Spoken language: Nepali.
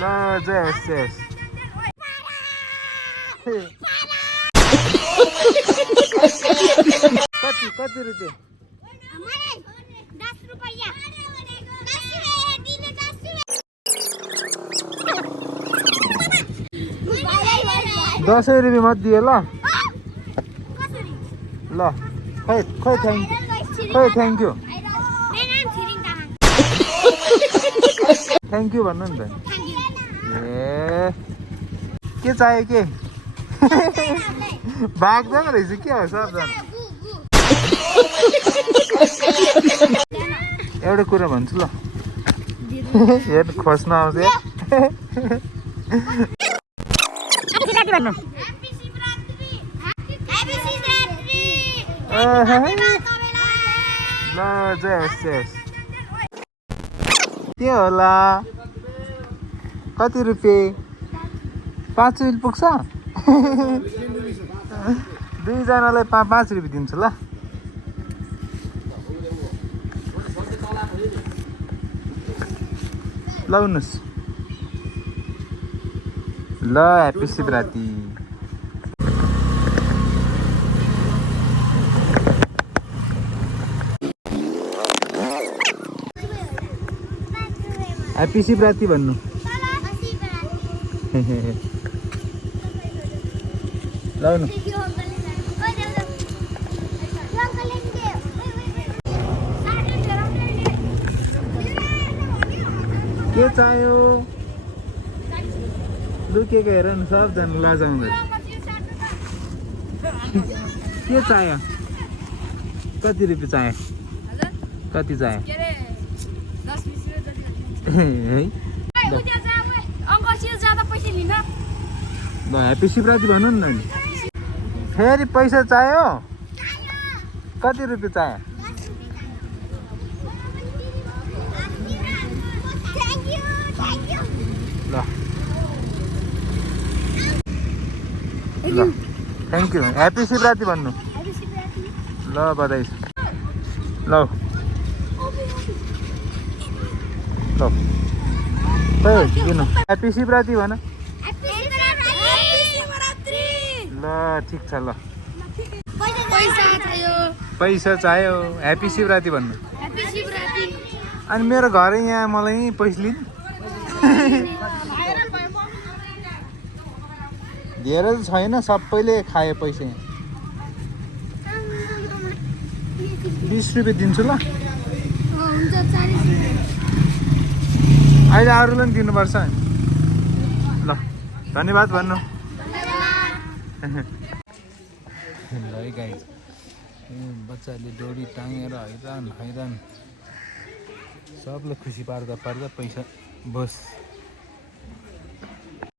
ल जस जस कति कति रुपियाँ दसैँ रुपियाँ मत दियो ल ल खै खै थ्याङ्क यू खै थ्याङ्क यू थ्याङ्क यू भन्नु नि त ए के चाहियो के भाग्दैन रहेछ के हो सबजना एउटा कुरा भन्छु ल हेर खोज्न आउँछ ल जस जस के होला कति रुपियाँ 5 रुपियाँ पुग्छ दुईजनालाई 5 रुपियाँ दिन्छु ल लाउनुहोस् ल ह्याप्पी शिवरात्रि ह्याप्पी शिवरात्रि भन्नु लाउनु के चाहियो लुकेको हेर न सबजना लजाउँदै के चाहियो कति रुपियाँ चाहियो कति चाहियो ल ह्याप्पी शिवरात्रि भन्नु नि नानी फेरि पैसा चाहियो कति रुपियाँ चाहियो ल थ्याङ्क यू ह्याप्पी शिवरात्रि भन्नु ल बधाई ल किन ह्याप्पी शिवरात्रि भन ल ठिक छ ल पैसा चाहियो ह्याप्पी शिवरात्रि भन्नु अनि मेरो घर यहाँ मलाई पैसा लिनु धेरै त छैन सबैले खायो पैसा 20 रुपियाँ दिन्छु ल अहिले अरूलाई पनि दिनुपर्छ ल धन्यवाद भन्नु ल गाइस बच्चाले डोरी टाँगेर हैरान हैरान सबलाई खुसी पार्दा पार्दा पैसा बस